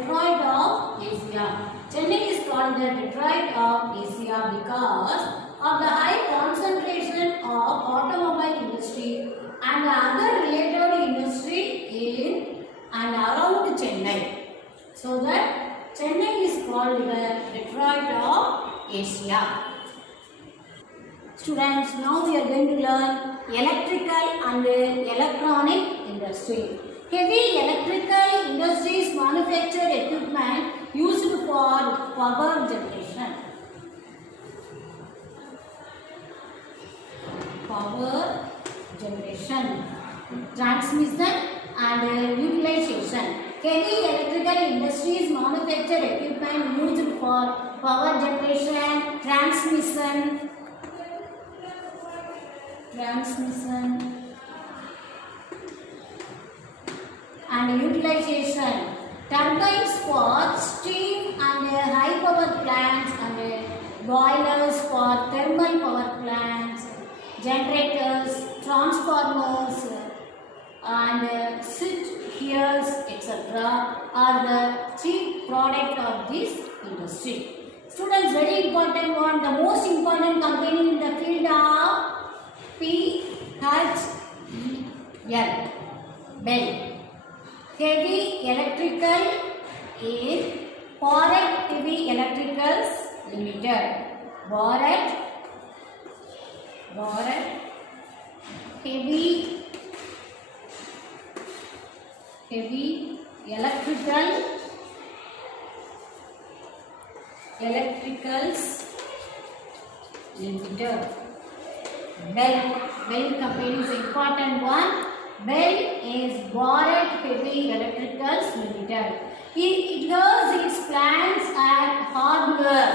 Detroit of Asia. Chennai is called the Detroit of Asia because of the high concentration of automobile industry and other related industry in and around Chennai. So that Chennai is called the Detroit of Asia. Students, now we are going to learn electrical and electronic industry. Heavy electrical industries manufacture equipment used for power generation. Power generation, transmission and utilization. Heavy electrical industries manufacture equipment used for power generation, transmission and utilization. Turbines for steam and high power plants and boilers for thermal power plants, generators, transformers and switch gears, etc. are the three products of this industry. Students, very important one, the most important company in the field of PHEL, Bell. Heavy electrical is Bharat Heavy Electricals Limited. Bharat Heavy Electricals Limited. Bell company is important one. Bell is Bharat Heavy Electricals Limited. It does its plants at hardware.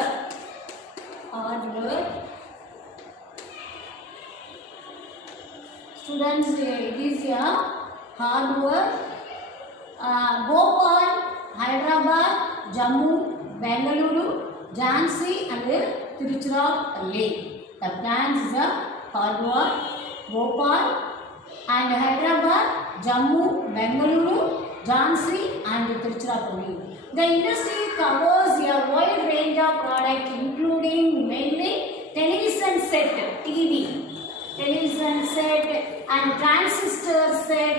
Students, it is a hardware. Bhopal, Hyderabad, Jammu, Bengaluru, Jhansi and Tiruchirappalli. The plants is a hardware. Bhopal and Hyderabad, Jammu, Bengaluru, Jhansi and Tiruchirappalli. The industry covers a wide range of products including mainly television set, television set and transistor set,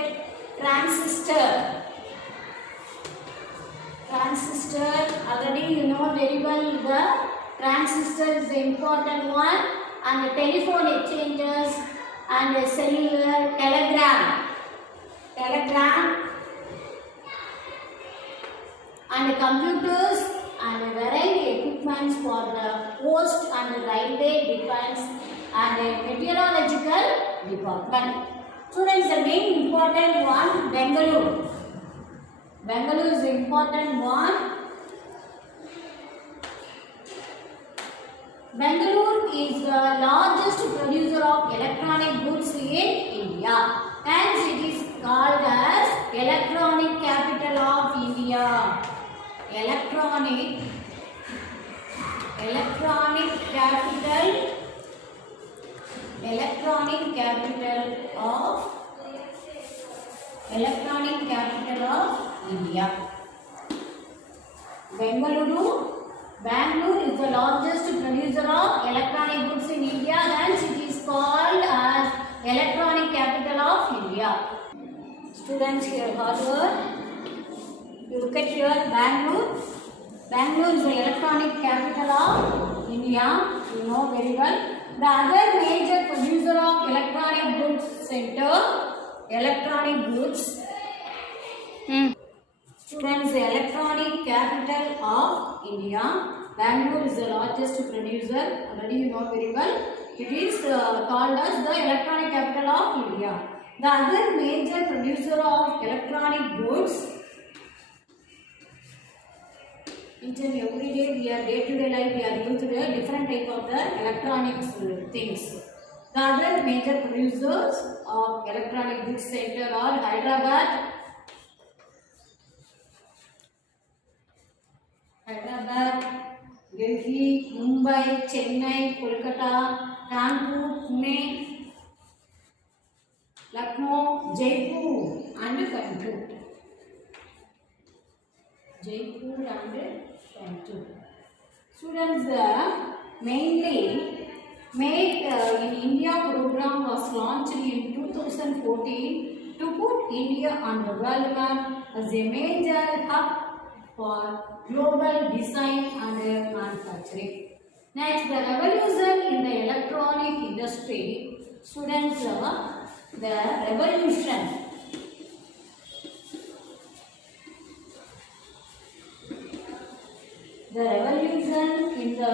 already you know very well the transistor is the important one, and the telephone exchangers and the cellular telegram and the computers and variety equipments for the post and railway defense and the meteorological department. Students, the main important one, Bengaluru. Bengaluru is the important one. Bengaluru is the largest producer of electronic goods in India. Hence, it is called as Electronic Capital of India. Electronic capital of India. Bangalore is the largest producer of electronic goods in India, hence it is called as Electronic Capital of India. Students, here hardware. You look at here, Bangalore. Bangalore is the electronic capital of India. You know very well. The other major producer of electronic goods center, electronic goods. Students, the electronic capital of India. Bangalore is the largest producer. Already you know very well. It is called as the electronic capital of India. The other major producer of electronic goods. Each and every day we are day-to-day life we are used to a different type of the electronics things. The other major producers of electronic goods center are Hyderabad, Delhi, Mumbai, Chennai, Kolkata, Kanpur, Pune, Lucknow, Jaipur and Kanpur. Jaipur and Bangalore. Students, mainly Make in India program was launched in 2014 to put India on the world map as a major hub for global design and manufacturing. Next, the revolution in the electronic industry. Students, the revolution. The revolution in the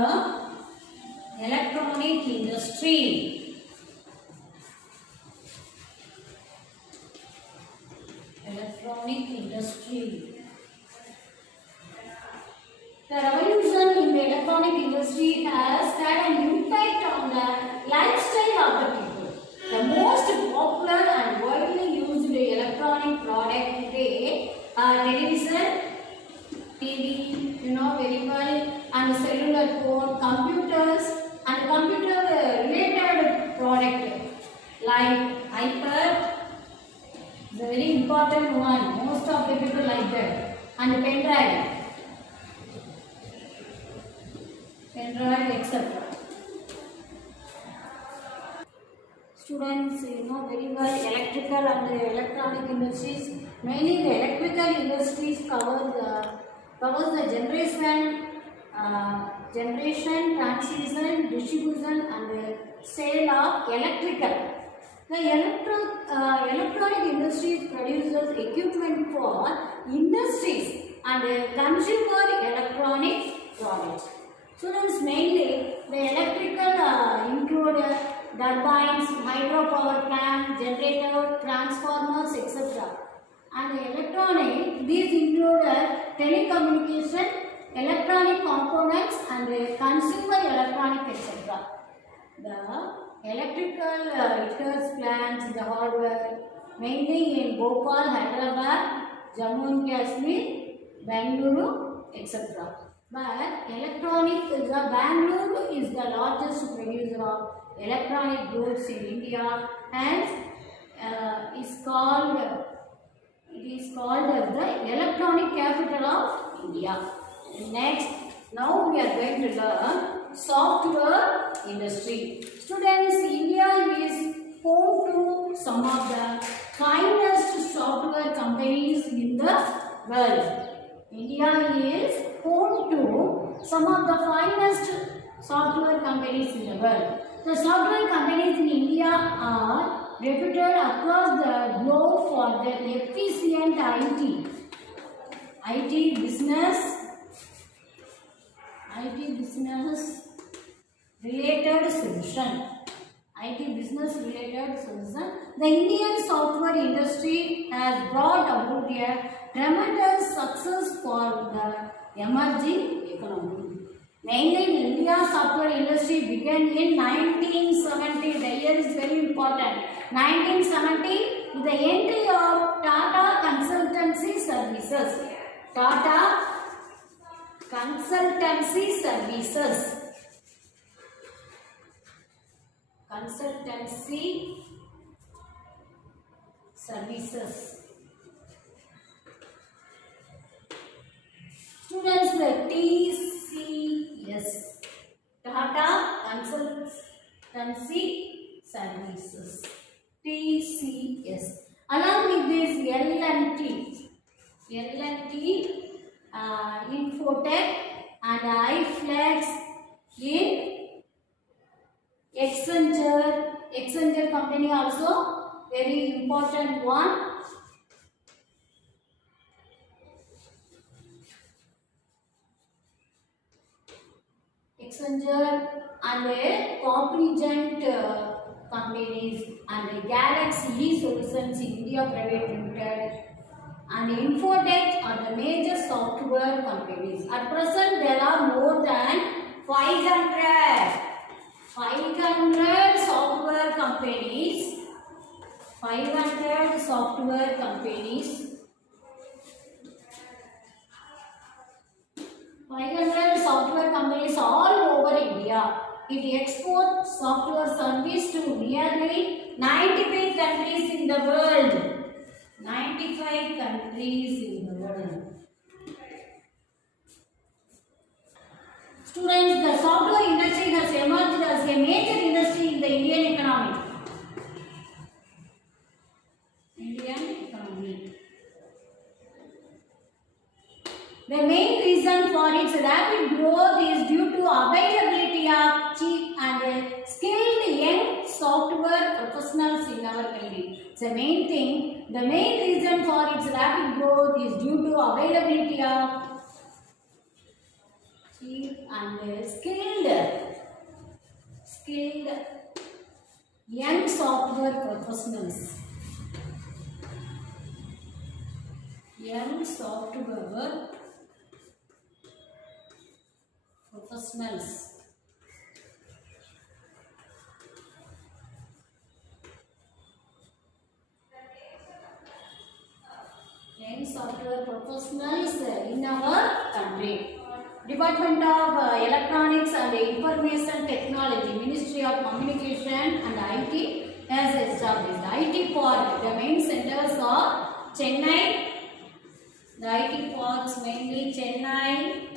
electronic industry. Electronic industry. The revolution in the electronic industry has had an impact on the lifestyle of the people. The most popular and widely used electronic product today are television, TV, very well, and cellular phone, computers, and computer related product like iPad, the very important one. Most of the people like that, and pen drive, etc. Students, very well, electrical and electronic industries. Mainly the electrical industries covers the generation, transmission, distribution, and sale of electrical. The electronic industries produces equipment for industries and consumer electronic products. Students, mainly the electrical include turbines, hydropower plant, generator, transformers, etc. And electronic, these include telecommunication, electronic components, and consumer electronic, etc. The electrical heaters plants, the hardware, mainly in Bhopal, Hyderabad, Jammu and Kashmir, Bangalore, etc. But Bangalore is the largest producer of electronic goods in India, and it is called as the electronic capital of India. Next, now we are going to learn software industry. Students, India is home to some of the finest software companies in the world. India is home to some of the finest software companies in the world. The software companies in India are reputed across the globe for their efficient IT business related solution. The Indian software industry has brought about a tremendous success for the emerging economy. Mainly, the Indian software industry began in 1970. The year is very important. 1970, with the entry of Tata Consultancy Services. Tata Consultancy Services. Students, the TCS, Tata Consultancy Services, TCS. Along with this, L&T, Infotech, and iFlex in Accenture company also very important one. Accenture and a Cognizant companies and Galaxy Solutions India Private Limited and Infotech are the major software companies. At present, there are more than 500 software companies. 500 software companies. 500 software companies all over India. It exports software service to nearly 95 countries in the world. 95 countries in the world. Students, the software industry has emerged as a major industry in the Indian economy. The main reason for its rapid growth is due to availability of cheap and skilled young software professionals in our country. It's the main thing. The main reason for its rapid growth is due to availability of cheap and skilled young software professionals. Young software professionals. Young software professionals in our country. Department of Electronics and Information Technology, Ministry of Communication and IT has established IT Park. The main centers are Chennai. The IT parks mainly Chennai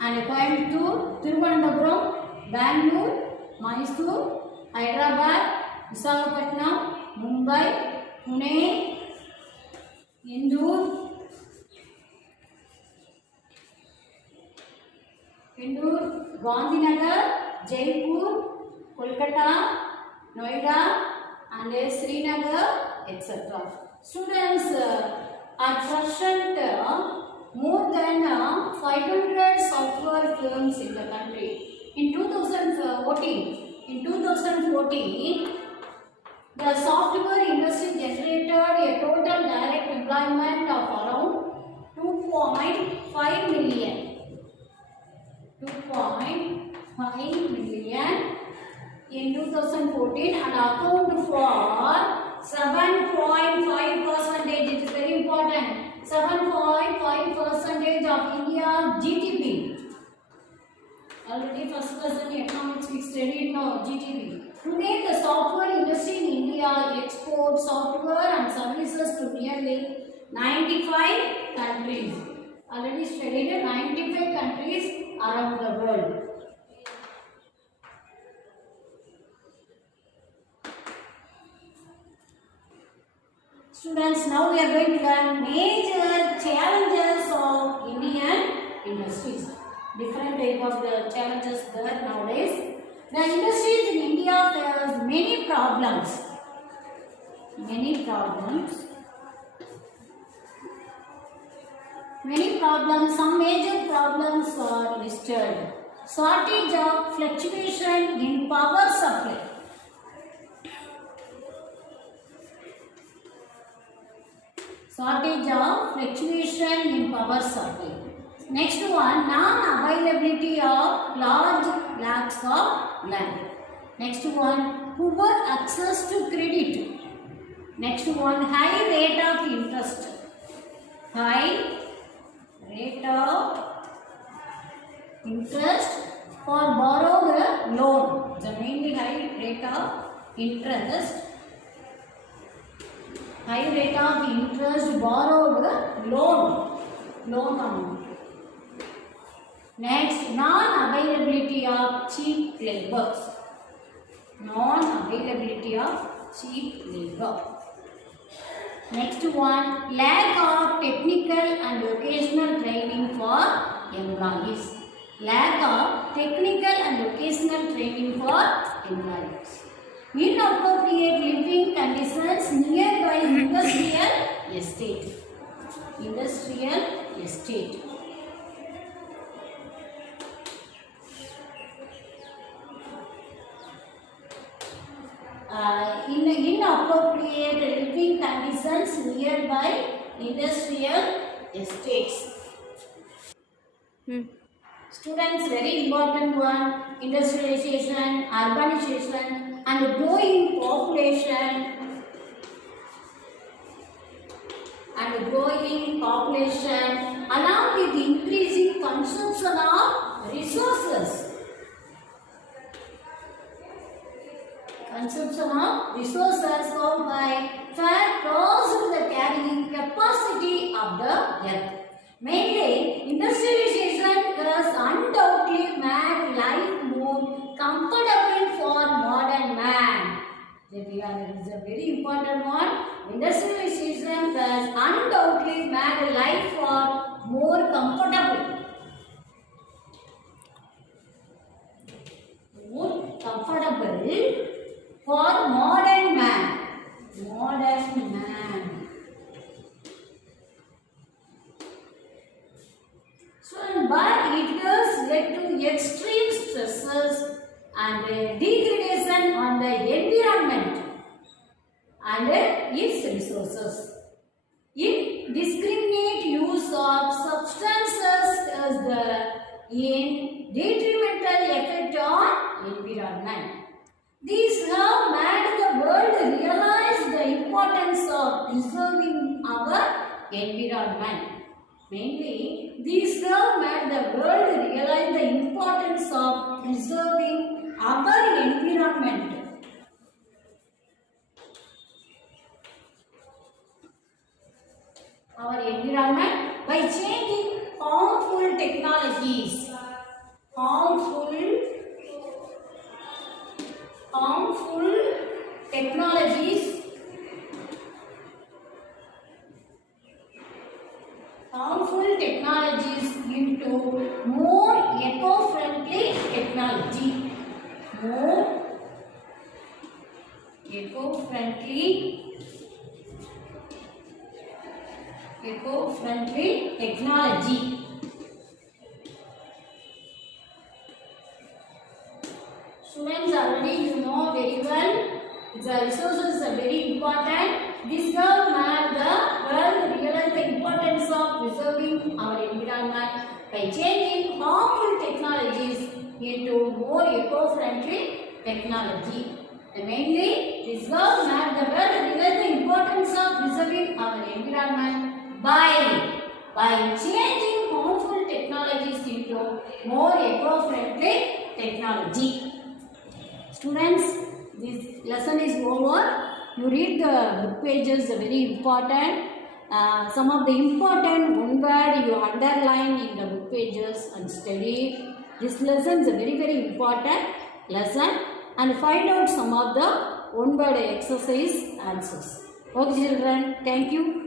and Coimbatore, Thiruvananthapuram, Bangalore, Mysore, Hyderabad, Visakhapatnam, Mumbai, Pune, Indore, Gandhinagar, Jaipur, Kolkata, Noida and Srinagar, etc. Students, at present, more than 500 software firms in the country. In 2014, the software industry generated a total direct employment of around 2.5 million. 2.5 million in 2014 and account for 7.5%. It is very important. 7.5% of India's GDP. Already first person in economics we studied now GDP. Today the software industry in India exports software and services to nearly 95 countries. Already studied 95 countries around the world. Students, now we are going to learn major challenges of Indian industries. Different type of the challenges there nowadays. The industries in India face many problems. Some major problems are listed. Shortage of fluctuation in power supply. Shortage of fluctuation in power supply. Next one, non-availability of large blocks of land. Next one, poor access to credit. Next one, high rate of interest. High rate of interest for borrowed loan. The mainly high rate of interest. High rate of interest borrowed loan amount. Next, non-availability of cheap labor. Non-availability of cheap labor. Next one, lack of technical and vocational training for employees. Lack of technical and vocational training for employees. Inappropriate living conditions nearby industrial estate. Inappropriate living conditions nearby industrial estates. Students, very important one, industrialization, urbanization and growing population along with increasing consumption of resources. By far crossed the carrying capacity of the earth. Mainly, industrialization has undoubtedly made life more comfortable for modern man. That is a very important one. Industrialization has undoubtedly made life for more comfortable. More comfortable for modern man. Modern man. So, but it has led to extreme stresses and degradation on the environment and its resources. Indiscriminate use of substances has the detrimental effect on environment. These have made the world realize the importance of preserving our environment. Mainly, these have made the world realize the importance of preserving our environment. Our environment by changing harmful technologies. Harmful technologies. Harmful technologies into more eco-friendly technology. More eco-friendly technology. Students, already you know very well, the resources are very important. This have made the world realize the importance of preserving our environment by changing harmful technologies into more eco-friendly technology. And mainly, this have made the world realize the importance of preserving our environment by changing harmful technologies into more eco-friendly technology. Students, this lesson is over. You read the book pages, very important. Some of the important one word you underline in the book pages and study. This lesson is a very important lesson, and find out some of the one word exercise answers. Okay children, thank you.